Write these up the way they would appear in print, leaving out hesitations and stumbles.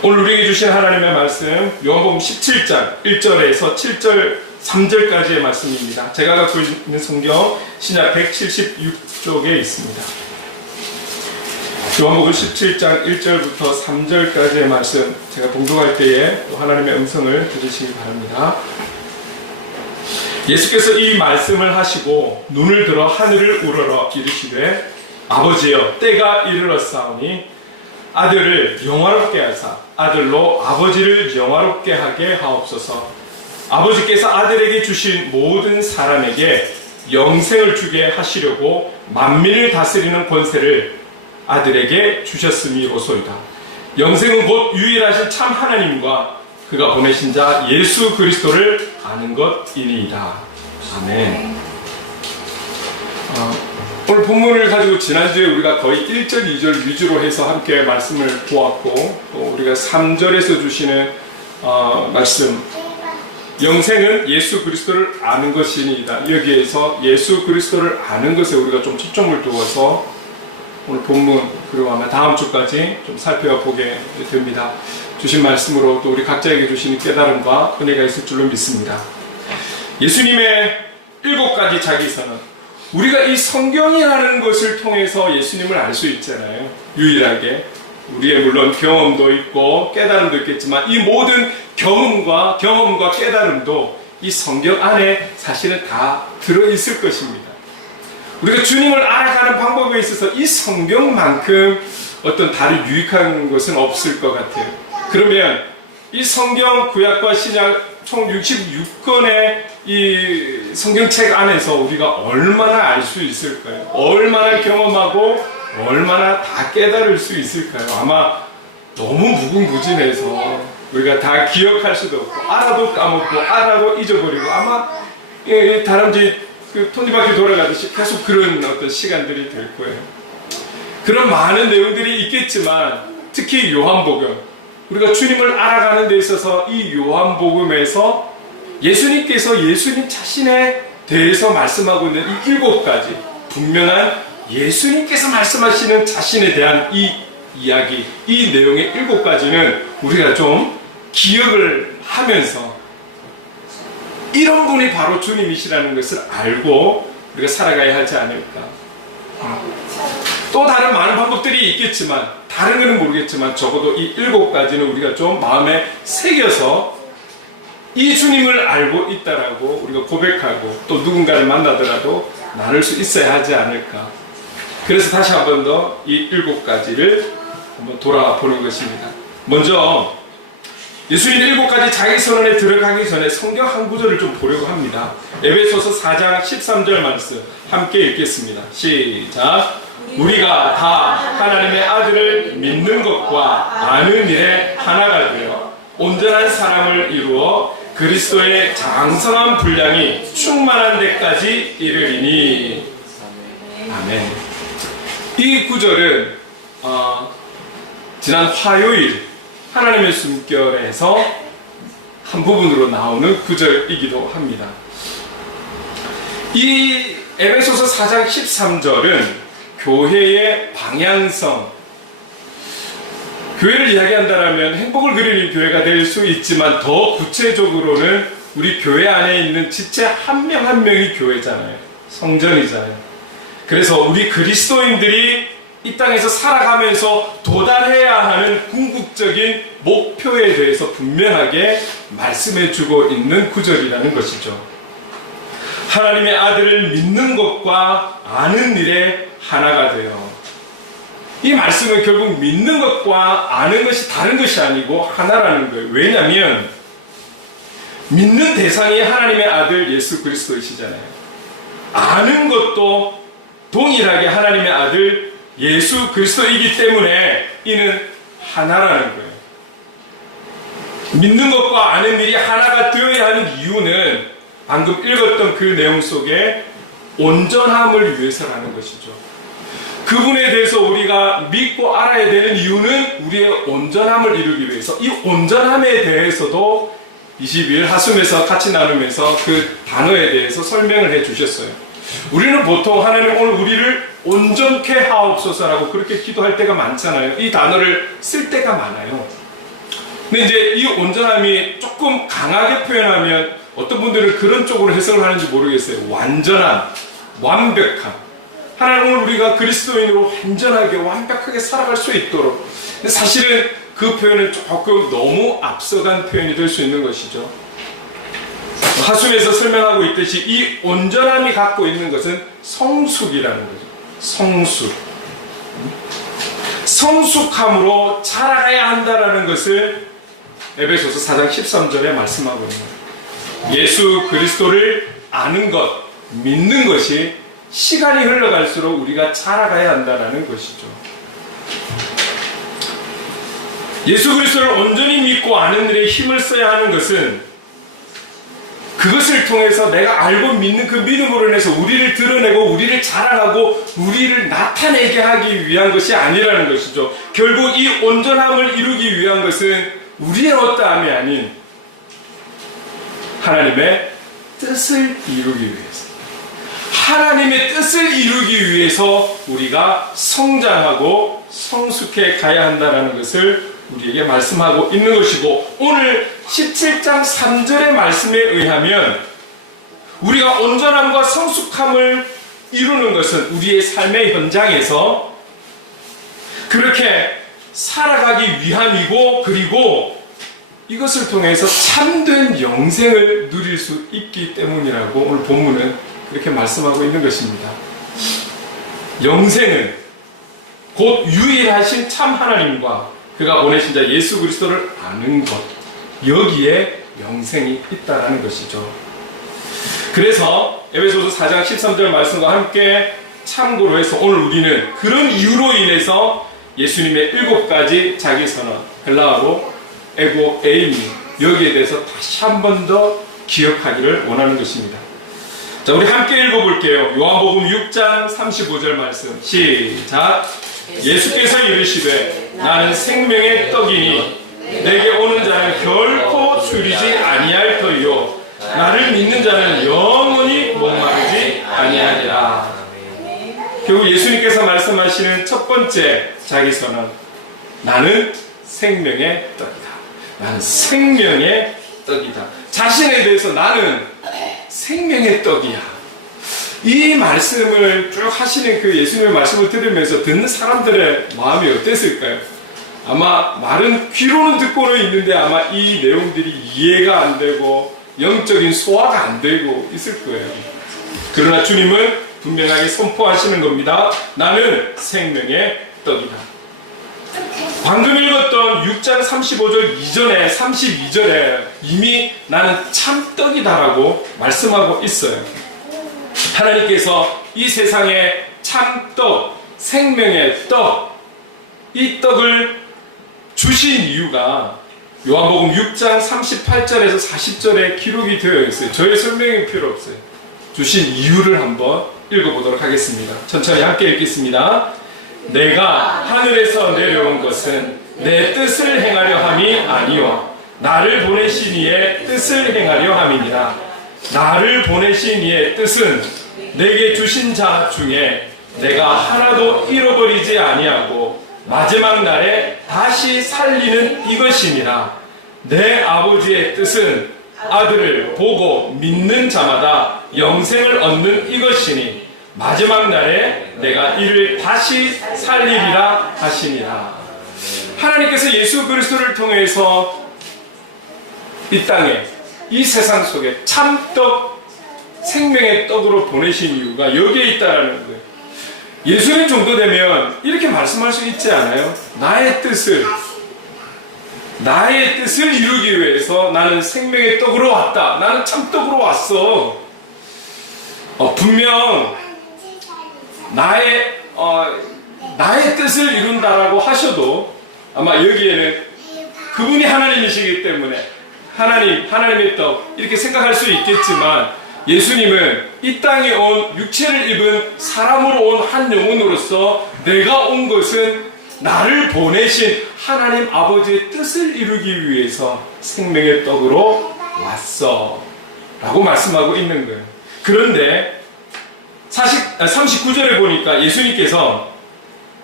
오늘 우리에게 주신 하나님의 말씀 요한복음 17장 1절에서 7절 3절까지의 말씀입니다. 제가 갖고 있는 성경 신약 176쪽에 있습니다. 요한복음 17장 1절부터 3절까지의 말씀, 제가 봉독할 때에 또 하나님의 음성을 들으시기 바랍니다. 예수께서 이 말씀을 하시고 눈을 들어 하늘을 우러러 이르시되 아버지여 때가 이르렀사오니 아들을 영화롭게 하사 아들로 아버지를 영화롭게 하게 하옵소서. 아버지께서 아들에게 주신 모든 사람에게 영생을 주게 하시려고 만민을 다스리는 권세를 아들에게 주셨음이로소이다. 영생은 곧 유일하신 참 하나님과 그가 보내신 자 예수 그리스도를 아는 것이니이다. 아멘. 오늘 본문을 가지고 지난주에 우리가 거의 1절, 2절 위주로 해서 함께 말씀을 보았고, 또 우리가 3절에서 주시는 말씀, 영생은 예수 그리스도를 아는 것이니이다. 여기에서 예수 그리스도를 아는 것에 우리가 좀 초점을 두어서 오늘 본문 그리고 아마 다음 주까지 좀 살펴보게 됩니다. 주신 말씀으로 또 우리 각자에게 주시는 깨달음과 은혜가 있을 줄로 믿습니다. 예수님의 7가지 자기선언, 우리가 이 성경이라는 것을 통해서 예수님을 알 수 있잖아요. 유일하게 우리의 물론 경험도 있고 깨달음도 있겠지만 이 모든 경험과 깨달음도 이 성경 안에 사실은 다 들어있을 것입니다. 우리가 주님을 알아가는 방법에 있어서 이 성경만큼 어떤 다른 유익한 것은 없을 것 같아요. 그러면 이 성경 구약과 신약 총 66권의 이 성경책 안에서 우리가 얼마나 알 수 있을까요? 얼마나 경험하고 얼마나 다 깨달을 수 있을까요? 아마 너무 무궁무진해서 우리가 다 기억할 수도 없고, 알아도 까먹고 알아도 잊어버리고, 아마 다람쥐 그 톱니바퀴 돌아가듯이 계속 그런 어떤 시간들이 될 거예요. 그런 많은 내용들이 있겠지만 특히 요한복음, 우리가 주님을 알아가는 데 있어서 이 요한복음에서 예수님께서 예수님 자신에 대해서 말씀하고 있는 이 7가지 분명한 예수님께서 말씀하시는 자신에 대한 이 이야기, 이 내용의 7가지는 우리가 좀 기억을 하면서 이런 분이 바로 주님이시라는 것을 알고 우리가 살아가야 하지 않을까. 또 다른 많은 방법들이 있겠지만, 다른 것은 모르겠지만 적어도 이 7가지는 우리가 좀 마음에 새겨서 이 주님을 알고 있다라고 우리가 고백하고 또 누군가를 만나더라도 나눌 수 있어야 하지 않을까. 그래서 다시 한 번 더 이 7가지를 한번 돌아보는 것입니다. 먼저 예수님의 7가지 자기선언에 들어가기 전에 성경 한 구절을 좀 보려고 합니다. 에베소서 4장 13절 말씀 함께 읽겠습니다. 시작. 우리가 다 하나님의 아들을 믿는 것과 아는 일에 하나가 되어 온전한 사람을 이루어 그리스도의 장성한 분량이 충만한 데까지 이르리니. 아멘. 이 구절은 지난 화요일 하나님의 숨결에서 한 부분으로 나오는 구절이기도 합니다. 이 에베소서 4장 13절은 교회의 방향성, 교회를 이야기한다면 행복을 그리는 교회가 될 수 있지만 더 구체적으로는 우리 교회 안에 있는 지체 한 명 한 명이 교회잖아요. 성전이잖아요. 그래서 우리 그리스도인들이 이 땅에서 살아가면서 도달해야 하는 궁극적인 목표에 대해서 분명하게 말씀해주고 있는 구절이라는 것이죠. 하나님의 아들을 믿는 것과 아는 일에 하나가 되어. 이 말씀은 결국 믿는 것과 아는 것이 다른 것이 아니고 하나라는 거예요. 왜냐하면 믿는 대상이 하나님의 아들 예수 그리스도이시잖아요. 아는 것도 동일하게 하나님의 아들 예수 그리스도이기 때문에 이는 하나라는 거예요. 믿는 것과 아는 일이 하나가 되어야 하는 이유는 방금 읽었던 그 내용 속에 온전함을 위해서라는 것이죠. 그분에 대해서 우리가 믿고 알아야 되는 이유는 우리의 온전함을 이루기 위해서. 이 온전함에 대해서도 22일 하숨에서 같이 나누면서 그 단어에 대해서 설명을 해 주셨어요. 우리는 보통 하나님 오늘 우리를 온전케 하옵소서라고 그렇게 기도할 때가 많잖아요. 이 단어를 쓸 때가 많아요. 근데 이제 이 온전함이 조금 강하게 표현하면 어떤 분들은 그런 쪽으로 해석을 하는지 모르겠어요. 완전한, 완벽한. 하나님은 우리가 그리스도인으로 완전하게 완벽하게 살아갈 수 있도록. 근데 사실은 그 표현은 조금 너무 앞서간 표현이 될 수 있는 것이죠. 하순에서 설명하고 있듯이 이 온전함이 갖고 있는 것은 성숙이라는 거죠. 성숙. 성숙함으로 자라가야 한다라는 것을 에베소서 4장 13절에 말씀하고 있는 거예요. 예수 그리스도를 아는 것, 믿는 것이 시간이 흘러갈수록 우리가 자라가야 한다는 것이죠. 예수 그리스도를 온전히 믿고 아는 일에 힘을 써야 하는 것은 그것을 통해서 내가 알고 믿는 그 믿음으로 인해서 우리를 드러내고 우리를 자랑하고 우리를 나타내게 하기 위한 것이 아니라는 것이죠. 결국 이 온전함을 이루기 위한 것은 우리의 어떠함이 아닌 하나님의 뜻을 이루기 위해서, 하나님의 뜻을 이루기 위해서 우리가 성장하고 성숙해 가야 한다는 것을 우리에게 말씀하고 있는 것이고, 오늘 17장 3절의 말씀에 의하면 우리가 온전함과 성숙함을 이루는 것은 우리의 삶의 현장에서 그렇게 살아가기 위함이고, 그리고 이것을 통해서 참된 영생을 누릴 수 있기 때문이라고 오늘 본문은 그렇게 말씀하고 있는 것입니다. 영생은 곧 유일하신 참 하나님과 그가 보내신 자 예수 그리스도를 아는 것, 여기에 영생이 있다는 것이죠. 그래서 에베소서 4장 13절 말씀과 함께 참고로 해서 오늘 우리는 그런 이유로 인해서 예수님의 7가지 자기선언, 헬라어로 에고 에이미, 여기에 대해서 다시 한 번 더 기억하기를 원하는 것입니다. 자, 우리 함께 읽어볼게요. 요한복음 6장 35절 말씀 시작. 예수께서 이르시되 나는 생명의 떡이니 내게 오는 자는 결코 줄이지 아니할 터이요 나를 믿는 자는 영원히 목마르지 아니하리라. 결국 예수님께서 말씀하시는 첫 번째 자기선언, 나는 생명의 떡이다. 나는 생명의 떡이다. 자신에 대해서 나는 생명의 떡이야. 이 말씀을 쭉 하시는 그 예수님의 말씀을 들으면서 듣는 사람들의 마음이 어땠을까요? 아마 말은 귀로는 듣고는 있는데 아마 이 내용들이 이해가 안 되고 영적인 소화가 안 되고 있을 거예요. 그러나 주님은 분명하게 선포하시는 겁니다. 나는 생명의 떡이다. 방금 읽었던 6장 35절 이전에 32절에 이미 나는 참떡이다라고 말씀하고 있어요. 하나님께서 이 세상에 참떡, 생명의 떡, 이 떡을 주신 이유가 요한복음 6장 38절에서 40절에 기록이 되어 있어요. 저의 설명이 필요 없어요. 주신 이유를 한번 읽어보도록 하겠습니다. 천천히 함께 읽겠습니다. 내가 하늘에서 내려온 것은 내 뜻을 행하려 함이 아니요 나를 보내신 이의 뜻을 행하려 함이니라. 나를 보내신 이의 뜻은 내게 주신 자 중에 내가 하나도 잃어버리지 아니하고 마지막 날에 다시 살리는 이것이니라. 내 아버지의 뜻은 아들을 보고 믿는 자마다 영생을 얻는 이것이니 마지막 날에 내가 이를 다시 살리리라 하시니라. 하나님께서 예수 그리스도를 통해서 이 땅에, 이 세상 속에 참떡, 생명의 떡으로 보내신 이유가 여기에 있다라는 거예요. 예수님 정도 되면 이렇게 말씀할 수 있지 않아요? 나의 뜻을 이루기 위해서 나는 생명의 떡으로 왔다. 나는 참떡으로 왔어. 분명 나의 뜻을 이룬다라고 하셔도 아마 여기에는 그분이 하나님이시기 때문에 하나님의 떡 이렇게 생각할 수 있겠지만, 예수님은 이 땅에 온 육체를 입은 사람으로 온 한 영혼으로서 내가 온 것은 나를 보내신 하나님 아버지의 뜻을 이루기 위해서 생명의 떡으로 왔어 라고 말씀하고 있는 거예요. 그런데 39절에 보니까 예수님께서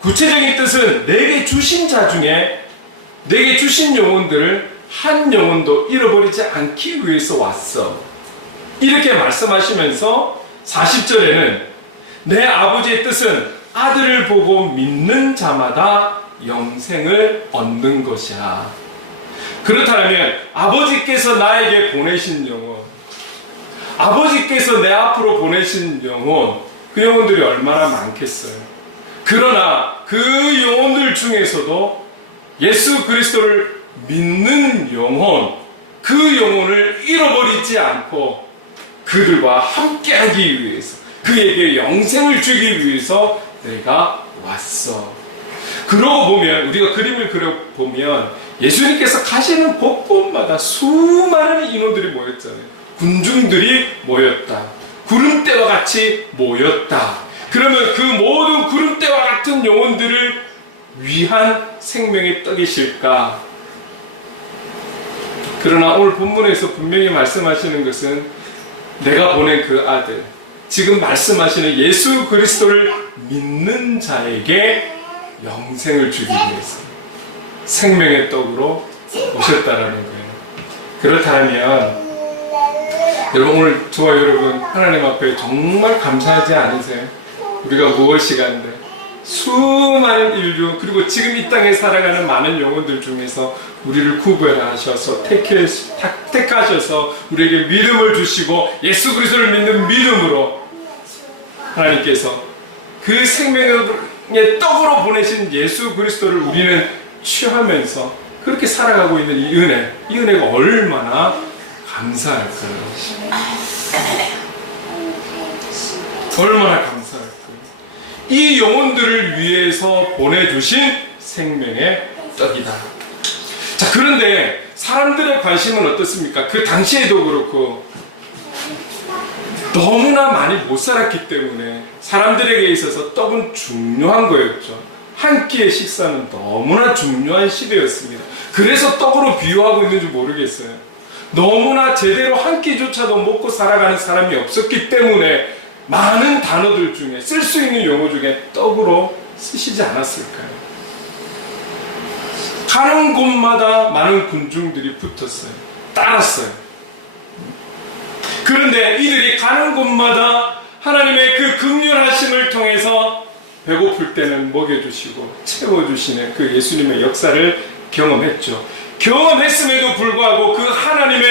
구체적인 뜻은 내게 주신 자 중에 내게 주신 영혼들을 한 영혼도 잃어버리지 않기 위해서 왔어. 이렇게 말씀하시면서 40절에는 내 아버지의 뜻은 아들을 보고 믿는 자마다 영생을 얻는 것이야. 그렇다면 아버지께서 나에게 보내신 영혼, 아버지께서 내 앞으로 보내신 영혼, 그 영혼들이 얼마나 많겠어요. 그러나 그 영혼들 중에서도 예수 그리스도를 믿는 영혼, 그 영혼을 잃어버리지 않고 그들과 함께하기 위해서, 그에게 영생을 주기 위해서 내가 왔어. 그러고 보면, 우리가 그림을 그려보면 예수님께서 가시는 곳곳마다 수많은 인원들이 모였잖아요. 군중들이 모였다. 구름대와 같이 모였다. 그러면 그 모든 구름대와 같은 영혼들을 위한 생명의 떡이실까? 그러나 오늘 본문에서 분명히 말씀하시는 것은 내가 보낸 그 아들, 지금 말씀하시는 예수 그리스도를 믿는 자에게 영생을 주기 위해서 생명의 떡으로 오셨다라는 거예요. 그렇다면 여러분, 오늘 저와 여러분 하나님 앞에 정말 감사하지 않으세요? 우리가 무엇이간데 수많은 인류, 그리고 지금 이 땅에 살아가는 많은 영혼들 중에서 우리를 구별하셔서 택하셔서 우리에게 믿음을 주시고 예수 그리스도를 믿는 믿음으로 하나님께서 그 생명의 떡으로 보내신 예수 그리스도를 우리는 취하면서 그렇게 살아가고 있는 이 은혜가 얼마나 감사할까요? 얼마나 감사할까요? 이 영혼들을 위해서 보내주신 생명의 떡이다. 자, 그런데 사람들의 관심은 어떻습니까? 그 당시에도 그렇고 너무나 많이 못 살았기 때문에 사람들에게 있어서 떡은 중요한 거였죠. 한 끼의 식사는 너무나 중요한 시대였습니다. 그래서 떡으로 비유하고 있는지 모르겠어요. 너무나 제대로 한 끼조차도 먹고 살아가는 사람이 없었기 때문에 많은 단어들 중에, 쓸 수 있는 용어 중에 떡으로 쓰시지 않았을까요? 가는 곳마다 많은 군중들이 붙었어요. 따랐어요. 그런데 이들이 가는 곳마다 하나님의 그 긍휼하심을 통해서 배고플 때는 먹여주시고 채워주시는 그 예수님의 역사를 경험했죠. 경험했음에도 불구하고 그 하나님의,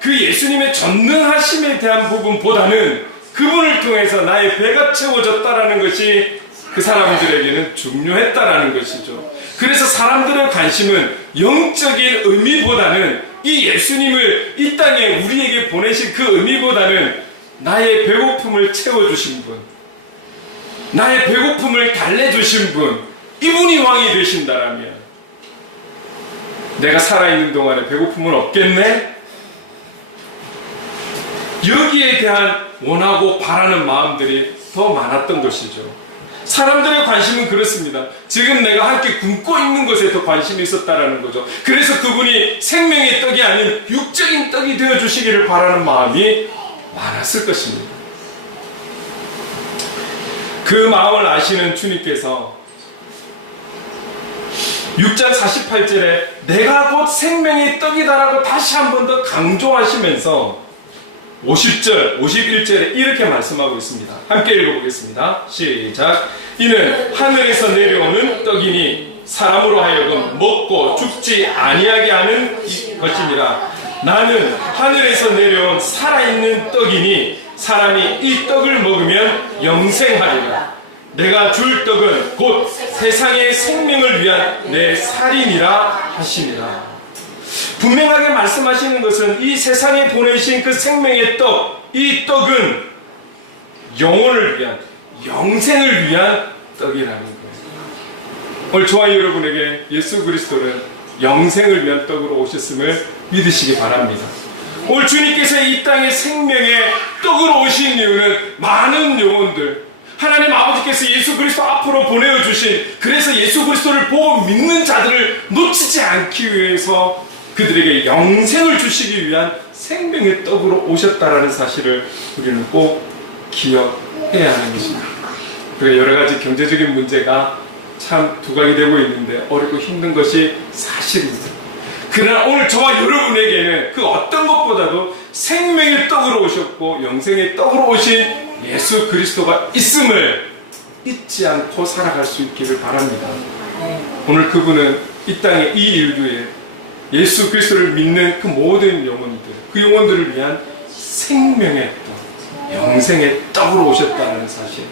그 예수님의 전능하심에 대한 부분보다는 그분을 통해서 나의 배가 채워졌다라는 것이 그 사람들에게는 중요했다라는 것이죠. 그래서 사람들의 관심은 영적인 의미보다는 이 예수님을 이 땅에 우리에게 보내신 그 의미보다는 나의 배고픔을 채워주신 분, 나의 배고픔을 달래주신 분, 이분이 왕이 되신다라면 내가 살아있는 동안에 배고픔은 없겠네? 여기에 대한 원하고 바라는 마음들이 더 많았던 것이죠. 사람들의 관심은 그렇습니다. 지금 내가 함께 굶고 있는 것에 더 관심이 있었다라는 거죠. 그래서 그분이 생명의 떡이 아닌 육적인 떡이 되어주시기를 바라는 마음이 많았을 것입니다. 그 마음을 아시는 주님께서 6장 48절에 내가 곧 생명의 떡이다라고 다시 한 번 더 강조하시면서 50절, 51절에 이렇게 말씀하고 있습니다. 함께 읽어보겠습니다. 시작. 이는 하늘에서 내려오는 떡이니 사람으로 하여금 먹고 죽지 아니하게 하는 것이니라. 나는 하늘에서 내려온 살아있는 떡이니 사람이 이 떡을 먹으면 영생하리라. 내가 줄 떡은 곧 세상의 생명을 위한 내 살이니라 하시니라. 분명하게 말씀하시는 것은 이 세상에 보내신 그 생명의 떡, 이 떡은 영혼을 위한, 영생을 위한 떡이라는 거예요. 오늘 저와 여러분에게 예수 그리스도는 영생을 위한 떡으로 오셨음을 믿으시기 바랍니다. 오늘 주님께서 이 땅의 생명의 떡으로 오신 이유는 많은 영혼들, 하나님 아버지께서 예수 그리스도 앞으로 보내어주신, 그래서 예수 그리스도를 보고 믿는 자들을 놓치지 않기 위해서 그들에게 영생을 주시기 위한 생명의 떡으로 오셨다라는 사실을 우리는 꼭 기억해야 하는 것입니다. 그리고 여러 가지 경제적인 문제가 참 두각이 되고 있는데 어렵고 힘든 것이 사실입니다. 그러나 오늘 저와 여러분에게는 그 어떤 것보다도 생명의 떡으로 오셨고 영생의 떡으로 오신 예수 그리스도가 있음을 잊지 않고 살아갈 수 있기를 바랍니다. 오늘 그분은 이 땅의 이 일교에 예수 그리스도를 믿는 그 모든 영혼들, 그 영혼들을 위한 생명의 떡, 영생의 떡으로 오셨다는 사실,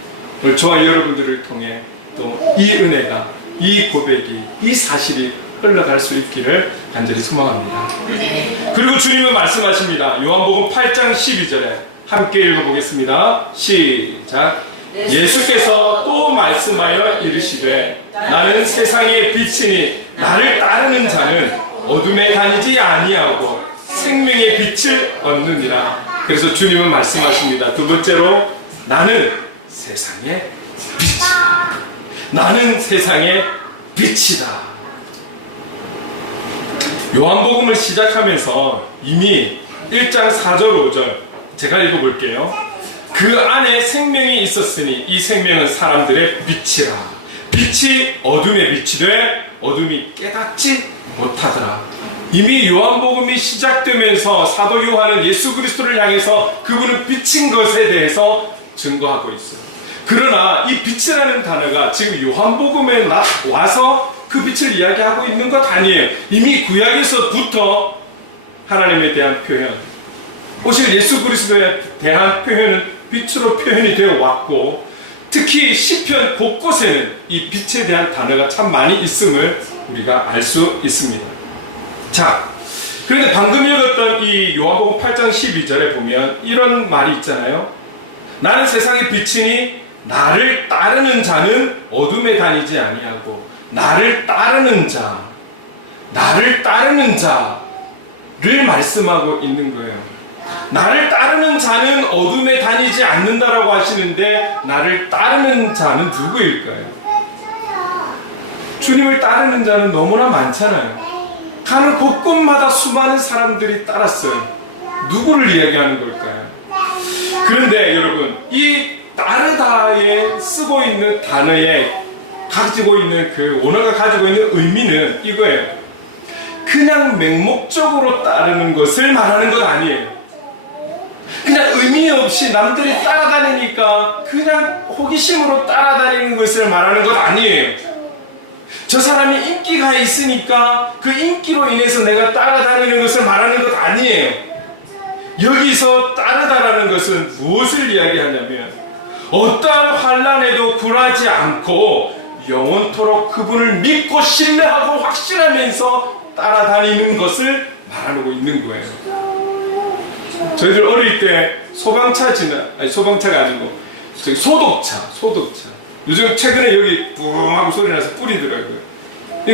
오늘 저와 여러분들을 통해 또 이 은혜가, 이 고백이, 이 사실이 흘러갈 수 있기를 간절히 소망합니다. 그리고 주님은 말씀하십니다. 요한복음 8장 12절에 함께 읽어보겠습니다. 시작. 예수께서 또 말씀하여 이르시되 나는 세상의 빛이니 나를 따르는 자는 어둠에 다니지 아니하고 생명의 빛을 얻느니라. 그래서 주님은 말씀하십니다. 두 번째로, 나는 세상의 빛이다. 나는 세상의 빛이다. 요한복음을 시작하면서 이미 1장 4절 5절 제가 읽어볼게요. 그 안에 생명이 있었으니 이 생명은 사람들의 빛이라. 빛이 어둠에 비치되 어둠이 깨닫지 못하더라. 이미 요한복음이 시작되면서 사도 요한은 예수 그리스도를 향해서 그분은 빛인 것에 대해서 증거하고 있어요. 그러나 이 빛이라는 단어가 지금 요한복음에 와서 그 빛을 이야기하고 있는 것 아니에요. 이미 구약에서부터 하나님에 대한 표현, 오실 예수 그리스도에 대한 표현은 빛으로 표현이 되어 왔고, 특히 시편 곳곳에는 이 빛에 대한 단어가 참 많이 있음을 우리가 알 수 있습니다. 자, 그런데 방금 읽었던 이 요한복음 8장 12절에 보면 이런 말이 있잖아요. 나는 세상의 빛이니 나를 따르는 자는 어둠에 다니지 아니하고, 나를 따르는 자, 나를 따르는 자를 말씀하고 있는 거예요. 나를 따르는 자는 어둠에 다니지 않는다라고 하시는데, 나를 따르는 자는 누구일까요? 주님을 따르는 자는 너무나 많잖아요. 가는 곳곳마다 수많은 사람들이 따랐어요. 누구를 이야기하는 걸까요? 그런데 여러분, 이 따르다에 쓰고 있는 단어에 가지고 있는 그 원어가 가지고 있는 의미는 이거예요. 그냥 맹목적으로 따르는 것을 말하는 것 아니에요. 그냥 의미 없이 남들이 따라다니니까 그냥 호기심으로 따라다니는 것을 말하는 것 아니에요. 저 사람이 인기가 있으니까 그 인기로 인해서 내가 따라다니는 것을 말하는 것 아니에요. 여기서 따르다라는 것은 무엇을 이야기하냐면, 어떠한 환난에도 굴하지 않고 영원토록 그분을 믿고 신뢰하고 확신하면서 따라다니는 것을 말하고 있는 거예요. 저희들 어릴 때 소방차가 아니고 소독차. 요즘 최근에 여기 뿡 하고 소리 나서 뿌리더라고요.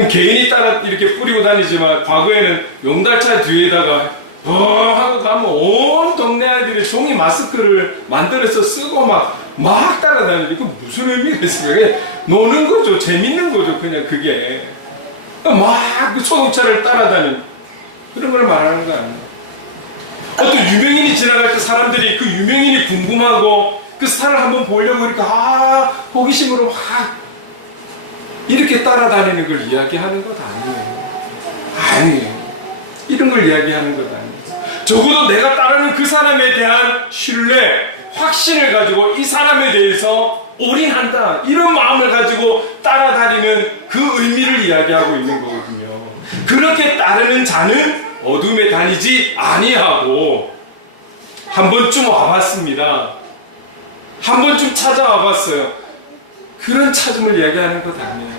개인이 따라 이렇게 뿌리고 다니지만, 과거에는 용달차 뒤에다가 뿡 하고 가면 온 동네 아이들이 종이 마스크를 만들어서 쓰고 막 따라다니는, 이거 무슨 의미가 있어요? 노는 거죠. 재밌는 거죠. 그냥 그게. 막 그 소독차를 따라다니는 그런 걸 말하는 거 아니에요. 어떤 유명인이 지나갈 때 사람들이 그 유명인이 궁금하고 그 스타를 한번 보려고 그러니까 호기심으로 막 이렇게 따라다니는 걸 이야기하는 것 아니에요. 이런 걸 이야기하는 것 아니에요. 적어도 내가 따르는 그 사람에 대한 신뢰, 확신을 가지고 이 사람에 대해서 올인한다, 이런 마음을 가지고 따라다니는 그 의미를 이야기하고 있는 거거든요. 그렇게 따르는 자는 어둠에 다니지 아니하고, 한 번쯤 와봤습니다. 한 번쯤 찾아와봤어요. 그런 찾음을 이야기하는 것 아니에요.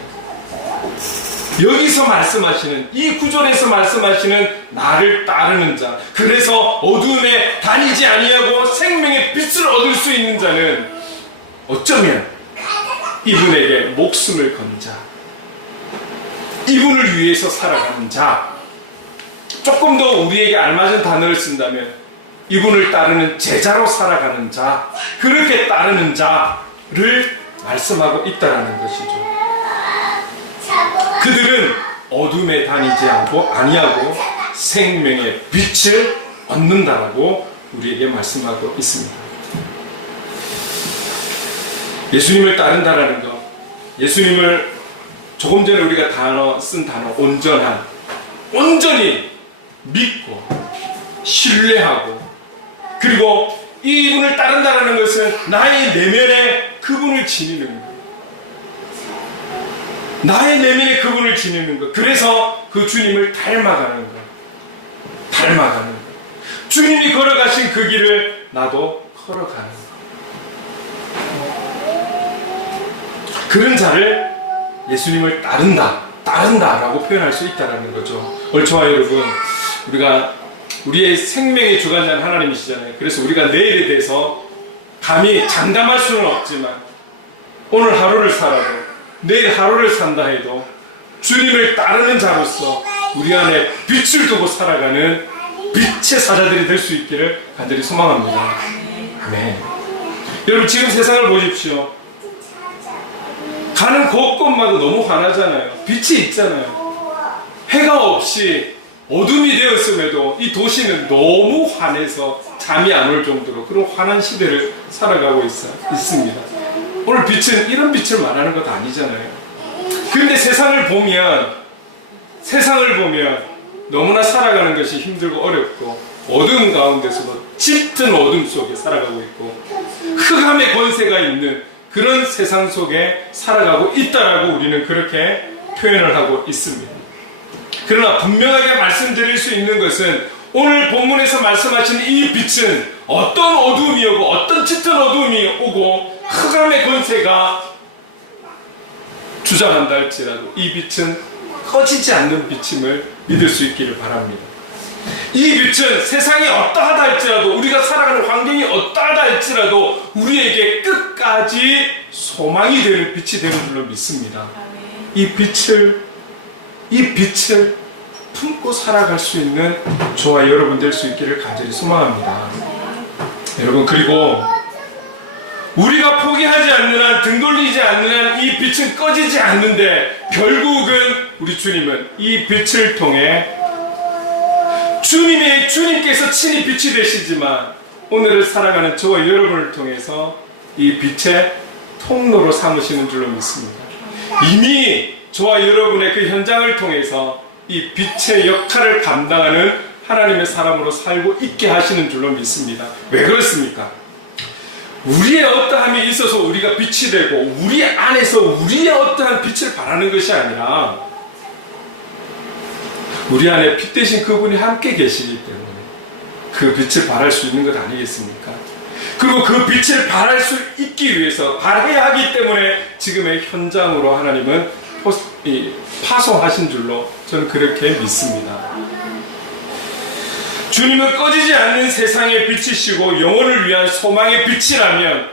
여기서 말씀하시는, 이 구절에서 말씀하시는 나를 따르는 자, 그래서 어둠에 다니지 아니하고 생명의 빛을 얻을 수 있는 자는 어쩌면 이분에게 목숨을 건 자, 이분을 위해서 살아가는 자, 조금 더 우리에게 알맞은 단어를 쓴다면 이분을 따르는 제자로 살아가는 자, 그렇게 따르는 자를 말씀하고 있다는 것이죠. 그들은 어둠에 다니지 아니하고 생명의 빛을 얻는다라고 우리에게 말씀하고 있습니다. 예수님을 따른다라는 것, 예수님을 조금 전에 우리가 쓴 단어 온전한, 온전히 믿고 신뢰하고, 그리고 이분을 따른다는 것은 나의 내면에 그분을 지니는 것, 나의 내면에 그분을 지니는 것. 그래서 그 주님을 닮아가는 것, 닮아가는 것. 주님이 걸어가신 그 길을 나도 걸어가는 것. 그런 자를 예수님을 따른다라고 표현할 수 있다는 거죠. 옳죠와 여러분, 우리의 생명의 주관자는 하나님이시잖아요. 그래서 우리가 내일에 대해서 감히 장담할 수는 없지만, 오늘 하루를 살아도, 내일 하루를 산다 해도 주님을 따르는 자로서 우리 안에 빛을 두고 살아가는 빛의 사자들이 될 수 있기를 간절히 소망합니다. 아멘. 여러분, 지금 세상을 보십시오. 가는 곳곳마다 너무 환하잖아요. 빛이 있잖아요. 해가 없이 어둠이 되었음에도 이 도시는 너무 환해서 잠이 안 올 정도로 그런 환한 시대를 살아가고 있습니다. 오늘 빛은 이런 빛을 말하는 것 아니잖아요. 그런데 세상을 보면 너무나 살아가는 것이 힘들고 어렵고, 어둠 가운데서도 짙은 어둠 속에 살아가고 있고, 흑암의 권세가 있는 그런 세상 속에 살아가고 있다라고 우리는 그렇게 표현을 하고 있습니다. 그러나 분명하게 말씀드릴 수 있는 것은, 오늘 본문에서 말씀하신 이 빛은 어떤 어둠이 오고 어떤 짙은 어둠이 오고 흑암의 권세가 주장한다 할지라도 이 빛은 꺼지지 않는 빛임을 믿을 수 있기를 바랍니다. 이 빛은 세상이 어떠하다 할지라도, 우리가 살아가는 환경이 어떠하다 할지라도 우리에게 끝까지 소망이 되는 빛이 되는 줄로 믿습니다. 이 빛을 품고 살아갈 수 있는 저와 여러분 될 수 있기를 간절히 소망합니다. 여러분, 그리고 우리가 포기하지 않는 한, 등 돌리지 않는 한 이 빛은 꺼지지 않는데, 결국은 우리 주님은 이 빛을 통해 주님께서 친히 빛이 되시지만, 오늘을 살아가는 저와 여러분을 통해서 이 빛의 통로로 삼으시는 줄로 믿습니다. 이미 저와 여러분의 그 현장을 통해서 이 빛의 역할을 감당하는 하나님의 사람으로 살고 있게 하시는 줄로 믿습니다. 왜 그렇습니까? 우리의 어떠함이 있어서 우리가 빛이 되고, 우리 안에서 우리의 어떠한 빛을 발하는 것이 아니라, 우리 안에 빛 대신 그분이 함께 계시기 때문에 그 빛을 발할 수 있는 것 아니겠습니까? 그리고 그 빛을 발할 수 있기 위해서, 발해야 하기 때문에 지금의 현장으로 하나님은 파송하신 줄로 저는 그렇게 믿습니다. 주님은 꺼지지 않는 세상의 빛이시고 영혼을 위한 소망의 빛이라면,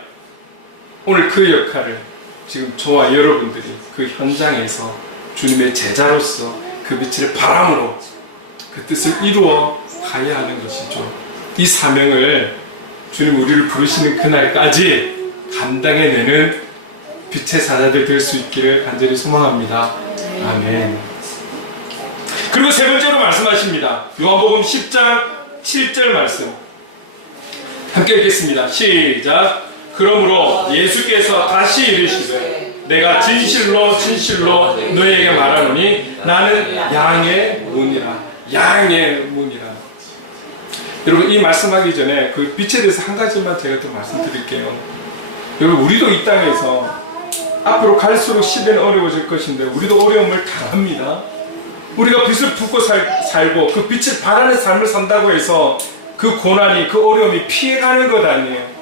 오늘 그 역할을 지금 저와 여러분들이 그 현장에서 주님의 제자로서 그 빛을 바람으로 그 뜻을 이루어 가야 하는 것이죠. 이 사명을 주님 우리를 부르시는 그날까지 감당해내는 빛의 사자들 될 수 있기를 간절히 소망합니다. 아멘. 그리고 세 번째로 말씀하십니다. 요한복음 10장 7절 말씀 함께 읽겠습니다. 시작. 그러므로 예수께서 다시 이르시되, 내가 진실로 진실로 너희에게 말하노니 나는 양의 문이라. 양의 문이라. 여러분, 이 말씀하기 전에 그 빛에 대해서 한 가지만 제가 더 말씀드릴게요. 여러분, 우리도 이 땅에서 앞으로 갈수록 시대는 어려워질 것인데 우리도 어려움을 당합니다. 우리가 빛을 품고 살고 그 빛을 발하는 삶을 산다고 해서 그 고난이, 그 어려움이 피해가는 것 아니에요.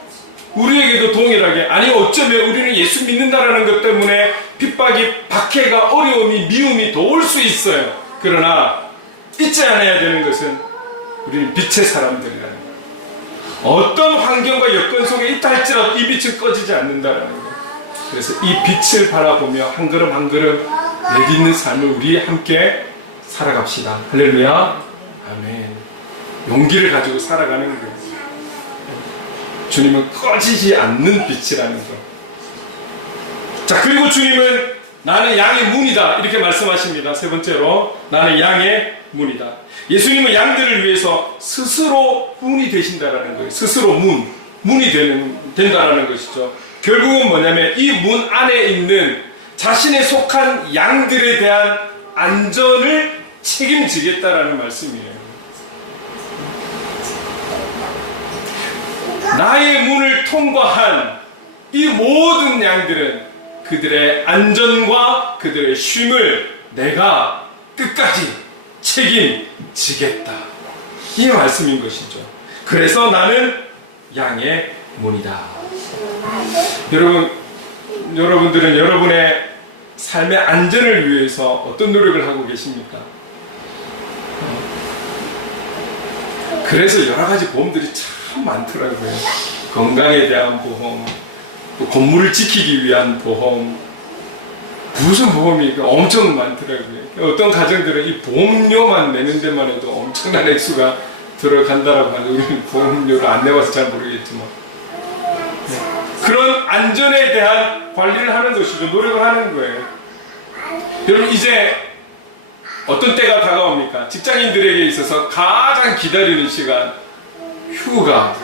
우리에게도 동일하게, 아니 어쩌면 우리는 예수 믿는다라는 것 때문에 핍박이, 박해가, 어려움이, 미움이 더 올 수 있어요. 그러나 잊지 않아야 되는 것은 우리는 빛의 사람들이라는 거예요. 어떤 환경과 여건 속에 있다 할지라도 이 빛은 꺼지지 않는다라는 거예요. 그래서 이 빛을 바라보며 한 걸음 한 걸음 내딛는 삶을 우리 함께 살아갑시다. 할렐루야. 아멘. 용기를 가지고 살아가는 거예요. 주님은 꺼지지 않는 빛이라는 거. 자, 그리고 주님은 나는 양의 문이다 이렇게 말씀하십니다. 세 번째로, 나는 양의 문이다. 예수님은 양들을 위해서 스스로 문이 되신다라는 거예요. 스스로 문이 된다라는 것이죠. 결국은 뭐냐면 이 문 안에 있는 자신에 속한 양들에 대한 안전을 책임지겠다라는 말씀이에요. 나의 문을 통과한 이 모든 양들은 그들의 안전과 그들의 쉼을 내가 끝까지 책임지겠다. 이 말씀인 것이죠. 그래서 나는 양의 문이다. 여러분들은 여러분의 삶의 안전을 위해서 어떤 노력을 하고 계십니까? 그래서 여러 가지 보험들이 참 많더라고요. 건강에 대한 보험, 또 건물을 지키기 위한 보험, 무슨 보험이 엄청 많더라고요. 어떤 가정들은 이 보험료만 내는 데만 해도 엄청난 액수가 들어간다라고 하는데 우리는 보험료를 안 내봐서 잘 모르겠지만 그런 안전에 대한 관리를 하는 것이죠. 노력을 하는 거예요. 여러분, 이제 어떤 때가 다가옵니까? 직장인들에게 있어서 가장 기다리는 시간, 휴가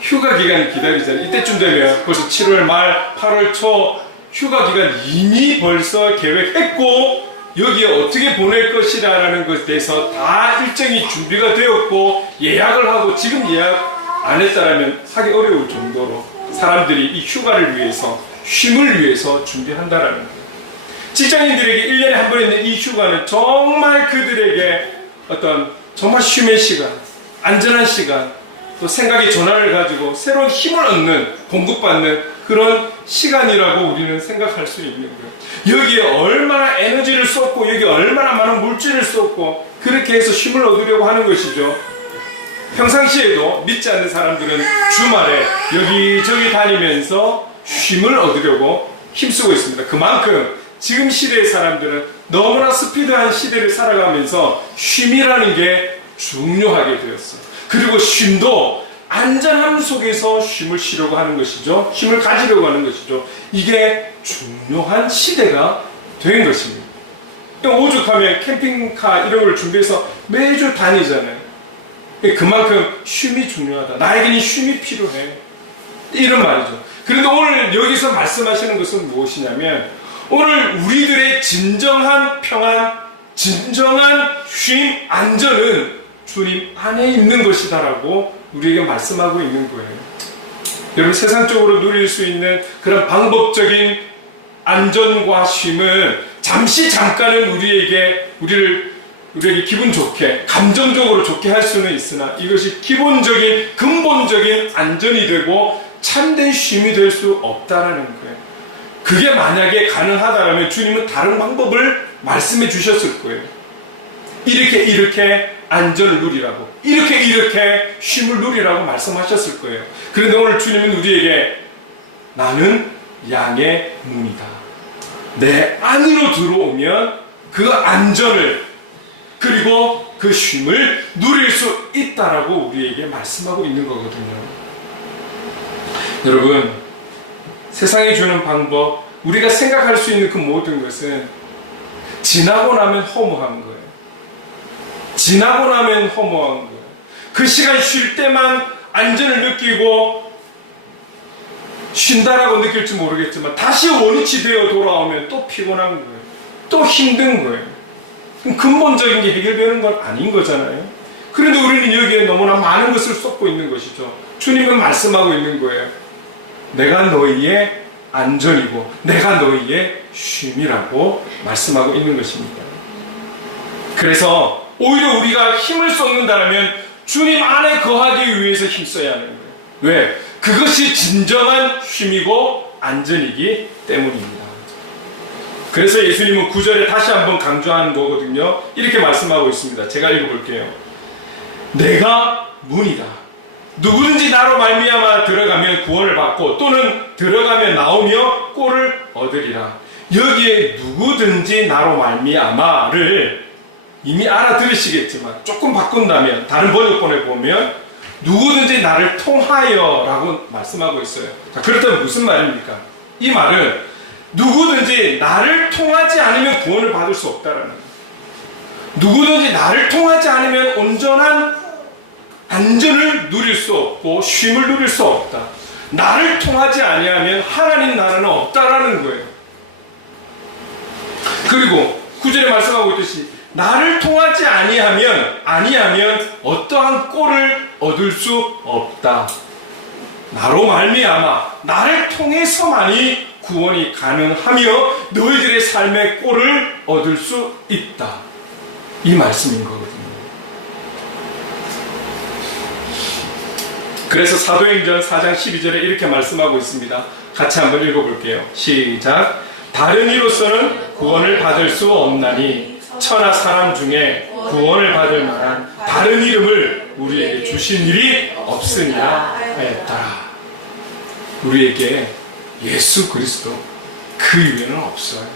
기간이 기다리잖아요. 이때쯤 되면 벌써 7월 말, 8월 초 휴가 기간 이미 벌써 계획했고 여기에 어떻게 보낼 것이라는 것에 대해서 다 일정이 준비가 되었고 예약을 하고 지금 예약 안 했다라면 하기 어려울 정도로 사람들이 이 휴가를 위해서, 쉼을 위해서 준비한다라는 거예요. 직장인들에게 1년에 한 번 있는 이 휴가는 정말 그들에게 어떤 정말 쉼의 시간, 안전한 시간, 또 생각의 전환을 가지고 새로운 힘을 얻는, 공급받는 그런 시간이라고 우리는 생각할 수 있는 거예요. 여기에 얼마나 에너지를 쏟고 여기에 얼마나 많은 물질을 쏟고 그렇게 해서 쉼을 얻으려고 하는 것이죠. 평상시에도 믿지 않는 사람들은 주말에 여기저기 다니면서 쉼을 얻으려고 힘쓰고 있습니다. 그만큼 지금 시대의 사람들은 너무나 스피드한 시대를 살아가면서 쉼이라는 게 중요하게 되었어요. 그리고 쉼도 안전함 속에서 쉼을 쉬려고 하는 것이죠. 쉼을 가지려고 하는 것이죠. 이게 중요한 시대가 된 것입니다. 오죽하면 캠핑카 이런 걸 준비해서 매주 다니잖아요. 그만큼 쉼이 중요하다. 나에게는 쉼이 필요해. 이런 말이죠. 그런데 오늘 여기서 말씀하시는 것은 무엇이냐면 오늘 우리들의 진정한 평안, 진정한 쉼, 안전은 주님 안에 있는 것이다라고 우리에게 말씀하고 있는 거예요. 여러분, 세상적으로 누릴 수 있는 그런 방법적인 안전과 쉼은 잠깐은 우리에게 기분 좋게, 감정적으로 좋게 할 수는 있으나 이것이 기본적인, 근본적인 안전이 되고 참된 쉼이 될 수 없다라는 거예요. 그게 만약에 가능하다면 주님은 다른 방법을 말씀해 주셨을 거예요. 이렇게 안전을 누리라고, 이렇게 쉼을 누리라고 말씀하셨을 거예요. 그런데 오늘 주님은 우리에게 나는 양의 문이다. 내 안으로 들어오면 그 안전을 그리고 그 쉼을 누릴 수 있다라고 우리에게 말씀하고 있는 거거든요. 여러분, 세상이 주는 방법, 우리가 생각할 수 있는 그 모든 것은 지나고 나면 허무한 거예요. 지나고 나면 허무한 거예요. 그 시간 쉴 때만 안전을 느끼고 쉰다라고 느낄지 모르겠지만 다시 원위치 되어 돌아오면 또 피곤한 거예요. 또 힘든 거예요. 근본적인 게 해결되는 건 아닌 거잖아요. 그런데 우리는 여기에 너무나 많은 것을 쏟고 있는 것이죠. 주님은 말씀하고 있는 거예요. 내가 너희의 안전이고 내가 너희의 쉼이라고 말씀하고 있는 것입니다. 그래서 오히려 우리가 힘을 쏟는다면 주님 안에 거하기 위해서 힘써야 하는 거예요. 왜? 그것이 진정한 쉼이고 안전이기 때문입니다. 그래서 예수님은 9절에 다시 한번 강조하는 거거든요. 이렇게 말씀하고 있습니다. 제가 읽어볼게요. 내가 문이다. 누구든지 나로 말미암아 들어가면 구원을 받고 또는 들어가면 나오며 꼴을 얻으리라. 여기에 누구든지 나로 말미암아를 이미 알아들으시겠지만 조금 바꾼다면 다른 번역본에 보면 누구든지 나를 통하여 라고 말씀하고 있어요. 자, 그렇다면 무슨 말입니까? 이 말은 누구든지 나를 통하지 않으면 구원을 받을 수 없다라는 거예요. 누구든지 나를 통하지 않으면 온전한 안전을 누릴 수 없고 쉼을 누릴 수 없다. 나를 통하지 아니하면 하나님 나라는 없다라는 거예요. 그리고 9절에 말씀하고 있듯이 나를 통하지 아니하면 어떠한 꼴을 얻을 수 없다. 나로 말미암아 나를 통해서만이 구원이 가능하며 너희들의 삶의 꼴을 얻을 수 있다. 이 말씀인 거거든요. 그래서 사도행전 4장 12절에 이렇게 말씀하고 있습니다. 같이 한번 읽어볼게요. 시작. 다른 이로서는 구원을 받을 수 없나니 천하 사람 중에 구원을 받을 만한 다른 이름을 우리에게 주신 일이 없으니라 하였더라. 우리에게 예수 그리스도 그 이외에는 없어요.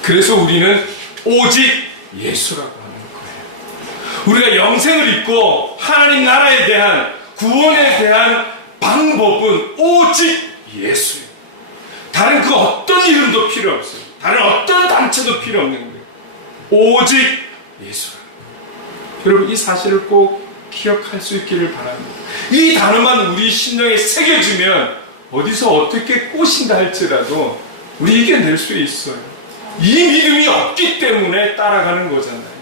그래서 우리는 오직 예수라고 하는 거예요. 우리가 영생을 입고 하나님 나라에 대한 구원에 대한 방법은 오직 예수예요. 다른 그 어떤 이름도 필요 없어요. 다른 어떤 단체도 필요 없는 거예요. 오직 예수라는 거예요. 여러분 이 사실을 꼭 기억할 수 있기를 바랍니다. 이 단어만 우리 심령에 새겨지면 어디서 어떻게 꼬신다 할지라도 우리 이겨낼 수 있어요. 이 믿음이 없기 때문에 따라가는 거잖아요.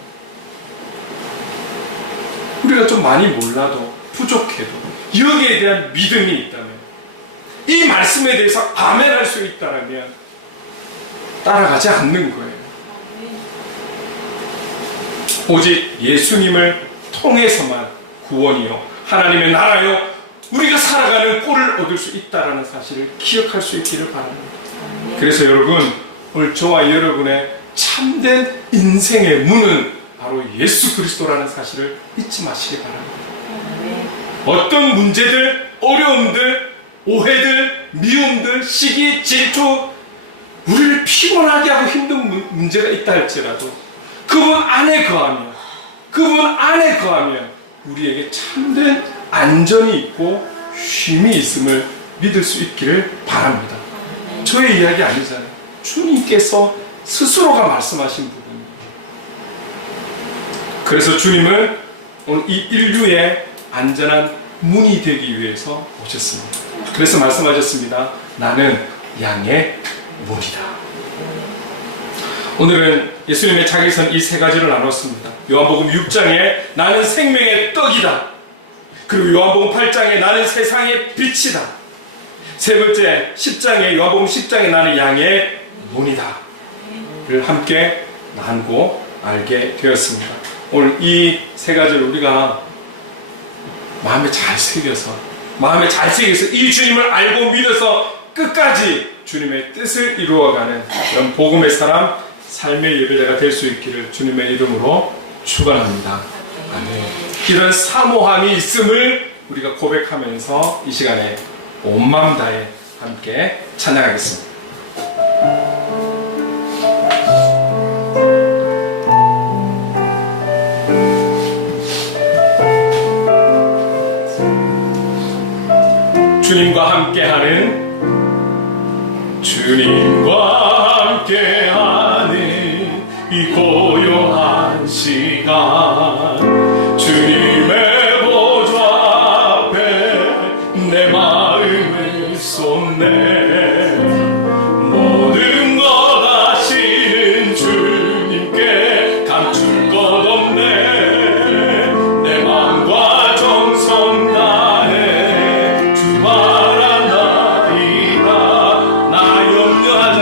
우리가 좀 많이 몰라도 부족해도 여기에 대한 믿음이 있다면, 이 말씀에 대해서 아멘할 수 있다면 따라가지 않는 거예요. 오직 예수님을 통해서만 구원이요 하나님의 나라요 우리가 살아가는 꼴을 얻을 수 있다는 사실을 기억할 수 있기를 바랍니다. 그래서 여러분, 오늘 저와 여러분의 참된 인생의 문은 바로 예수 그리스도라는 사실을 잊지 마시기 바랍니다. 어떤 문제들, 어려움들, 오해들, 미움들, 시기, 질투, 우리를 피곤하게 하고 힘든 문제가 있다 할지라도 그분 안에 거하면 우리에게 참된 안전이 있고 쉼이 있음을 믿을 수 있기를 바랍니다. 저의 이야기 아니잖아요. 주님께서 스스로가 말씀하신 부분입니다. 그래서 주님은 오늘 이 인류의 안전한 문이 되기 위해서 오셨습니다. 그래서 말씀하셨습니다. 나는 양의 문이다. 오늘은 예수님의 자기선 이 세 가지를 나눴습니다. 요한복음 6장에 나는 생명의 떡이다. 그리고 요한복음 8장에 나는 세상의 빛이다. 세 번째 10장에 요한복음 10장에 나는 양의 문이다 를 함께 나누고 알게 되었습니다. 오늘 이 세 가지를 우리가 마음에 잘 새겨서 이 주님을 알고 믿어서 끝까지 주님의 뜻을 이루어가는 그런 복음의 사람, 삶의 예배자가 될 수 있기를 주님의 이름으로 축원합니다. 아멘. 이런 사모함이 있음을 우리가 고백하면서 이 시간에 온 마음 다해 함께 찬양하겠습니다. 주님과 함께하는 이 고요한 시간, 주님의 보좌 앞에 내 마음을 쏟네. 모든 것 아시는 주님께 감출 것 없네. 내 마음과 정성 다해 주 바란나이다. 나 염려하지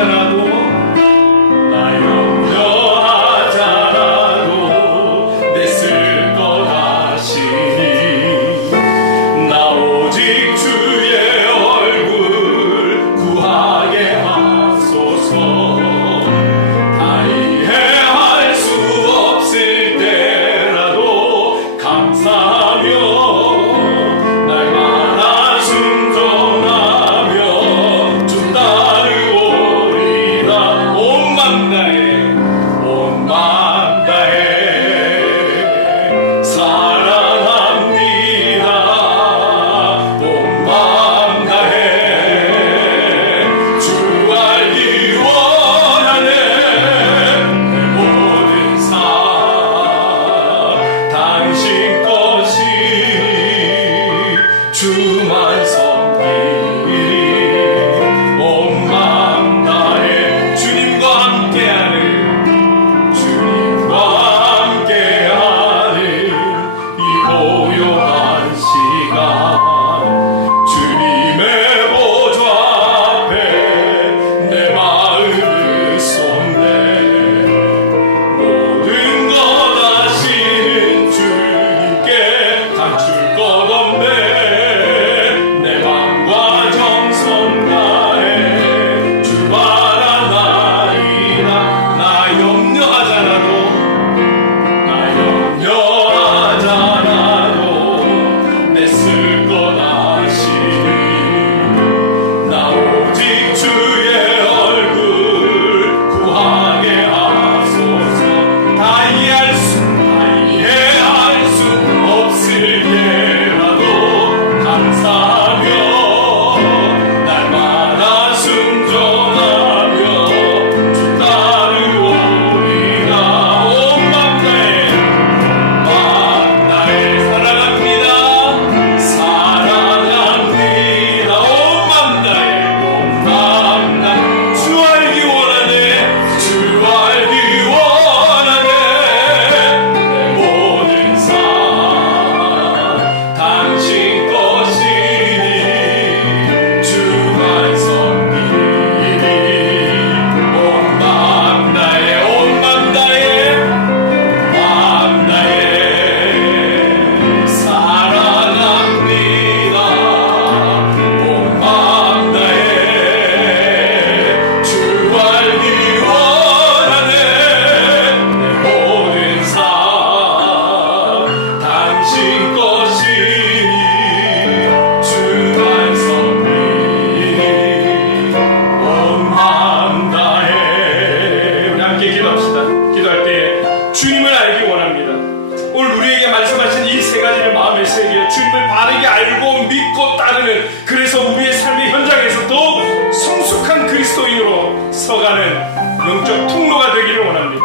서가는 영적 통로가 되기를 원합니다.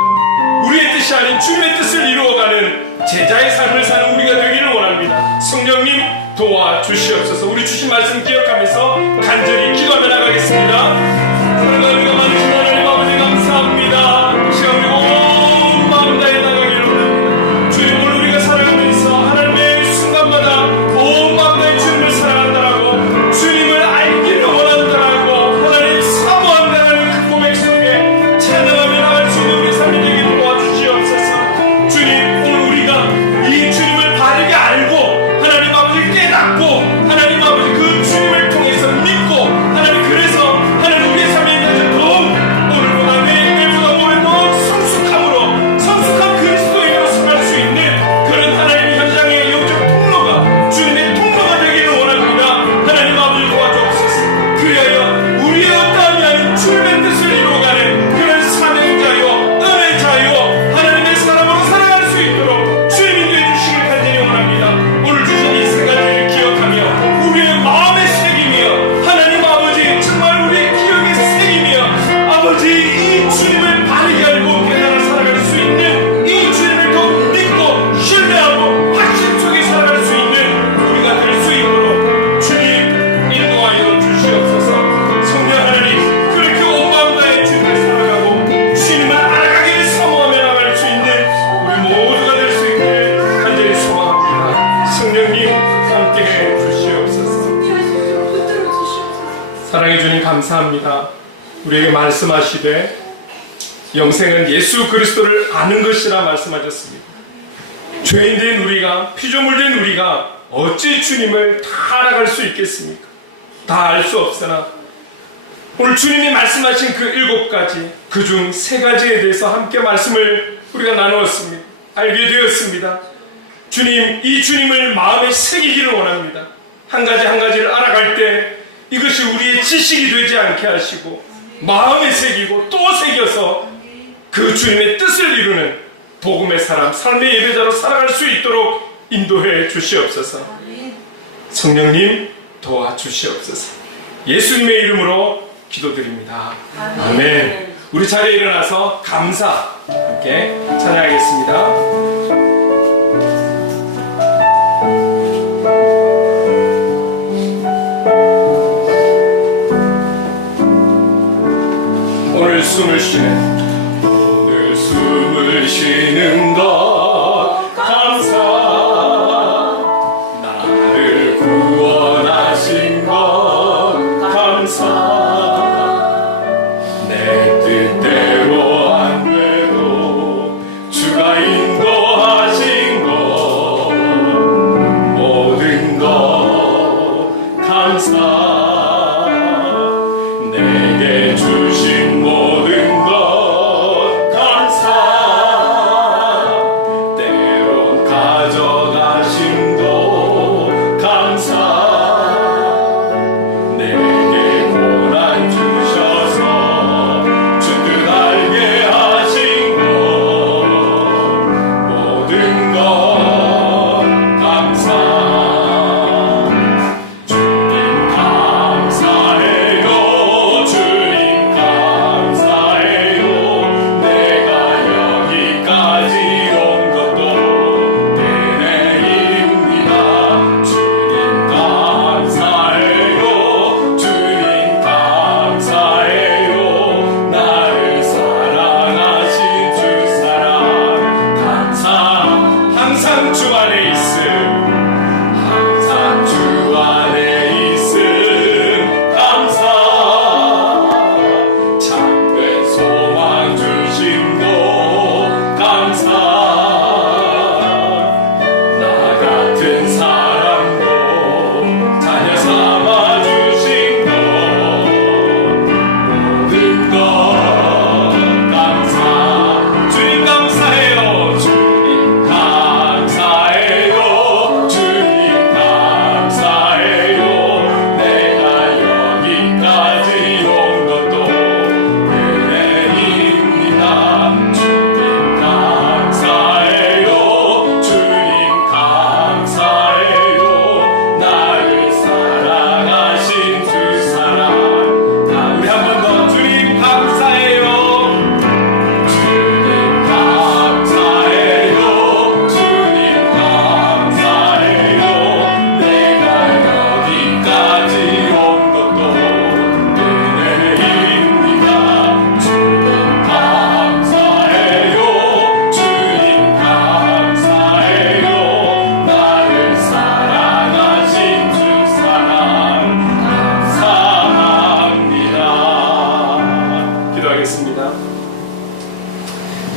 우리의 뜻이 아닌 주님의 뜻을 이루어가는 제자의 삶을 사는 우리가 되기를 원합니다. 성령님 도와주시옵소서. 우리 주신 말씀 기억하면서 간절히 기도하며 나가겠습니다. 사랑하는 많으신 하나님 아버지 감사합니다. 이 시간 우리 온 마음 다해 나가기를 원합니다. 주님, 오늘 우리가 살아가면서 하나님의 순간마다 온 마음 다해 주님을 사랑한다라고, 주님을 알기를 원한다라고, 하나님 사모한다라는 그 고백 속에 찬양하며 나갈 수 있는 우리 삶이 되기를 도와주시옵소서. 주님, 오늘 우리가 이 주님을 바르게 알고 하나님 아버지 깨닫고 하나님 아버지 그 주님을 통해서 믿고 하나님, 그래서 하나님 우리의 삶에 대해서 더욱 오늘보다 내일보다 오늘 더 성숙한 그리스도인으로 살아갈 수 있는 그런 하나님 현장의 영적 통로가 주님의 통로가 되기를 원합니다. 하나님 아버지 도와주옵소서. 그리하여 우리의 어떠함이 아닌 주님의 뜻을 이루어가는 그런 사명자요 은혜자요 하나님의 사람으로 살아갈 수 있도록 주님 인도해 주시길 간절히 원합니다. 오늘 주신 이 세 가지를 기억하며 우리의 마음에 새기며 하나님 아버지 정말 우리의 기억에 새기며 아버지 이 주님을 바르게 알고 깨달아 살아갈 수 있는 이 주님을 더욱 믿고 신뢰하고 확신 속에 살아갈 수 있는 우리가 될 수 있도록 주님 인도하여 주시옵소서. 성령 하나님, 그렇게 온 마음 다해 주님을 살아가고 주님을 알아가기를 사모하며 나갈 수 있는 우리 모두가 될 수 있기를 간절히 소망합니다. 성령님 함께해 주시옵소서. 사랑해 주님 감사합니다. 우리에게 말씀하시되 영생은 예수 그리스도를 아는 것이라 말씀하셨습니다. 죄인된 우리가, 피조물된 우리가 어찌 주님을 다 알아갈 수 있겠습니까? 다 알 수 없으나 오늘 주님이 말씀하신 그 7가지, 그중 3가지에 대해서 함께 말씀을 우리가 나누었습니다. 알게 되었습니다. 주님, 이 주님을 마음에 새기기를 원합니다. 한 가지 한 가지를 알아갈 때 이것이 우리의 지식이 되지 않게 하시고 마음에 새기고 또 새겨서 그 주님의 뜻을 이루는 복음의 사람, 삶의 예배자로 살아갈 수 있도록 인도해 주시옵소서. 성령님 도와주시옵소서. 예수님의 이름으로 기도드립니다. 아멘. 우리 자리에 일어나서 감사 함께 찬양하겠습니다. 오늘 숨을 쉬는 것 감사, 나를 구원하신 것 감사, 내 뜻대로 안 돼도 주가 인도하신 것 모든 것 감사, 내게 주신 모든 것 감사,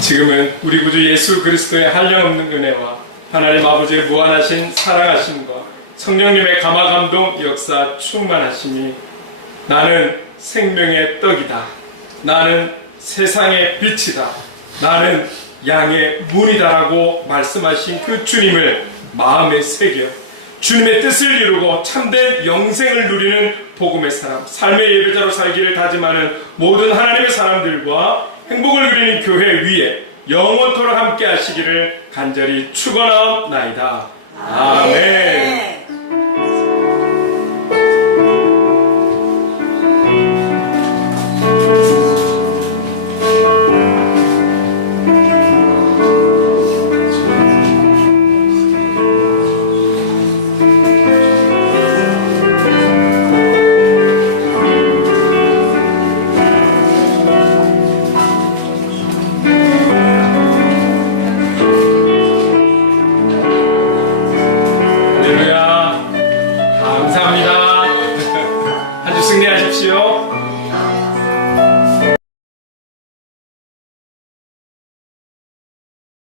지금은 우리 구주 예수 그리스도의 한량없는 은혜와 하나님 아버지의 무한하신 사랑하심과 성령님의 감화감동 역사 충만하심이 나는 생명의 떡이다, 나는 세상의 빛이다, 나는 양의 문이다라고 말씀하신 그 주님을 마음에 새겨 주님의 뜻을 이루고 참된 영생을 누리는 복음의 사람, 삶의 예배자로 살기를 다짐하는 모든 하나님의 사람들과 행복을 누리는 교회 위에 영원토록 함께 하시기를 간절히 축원하옵나이다. 아멘.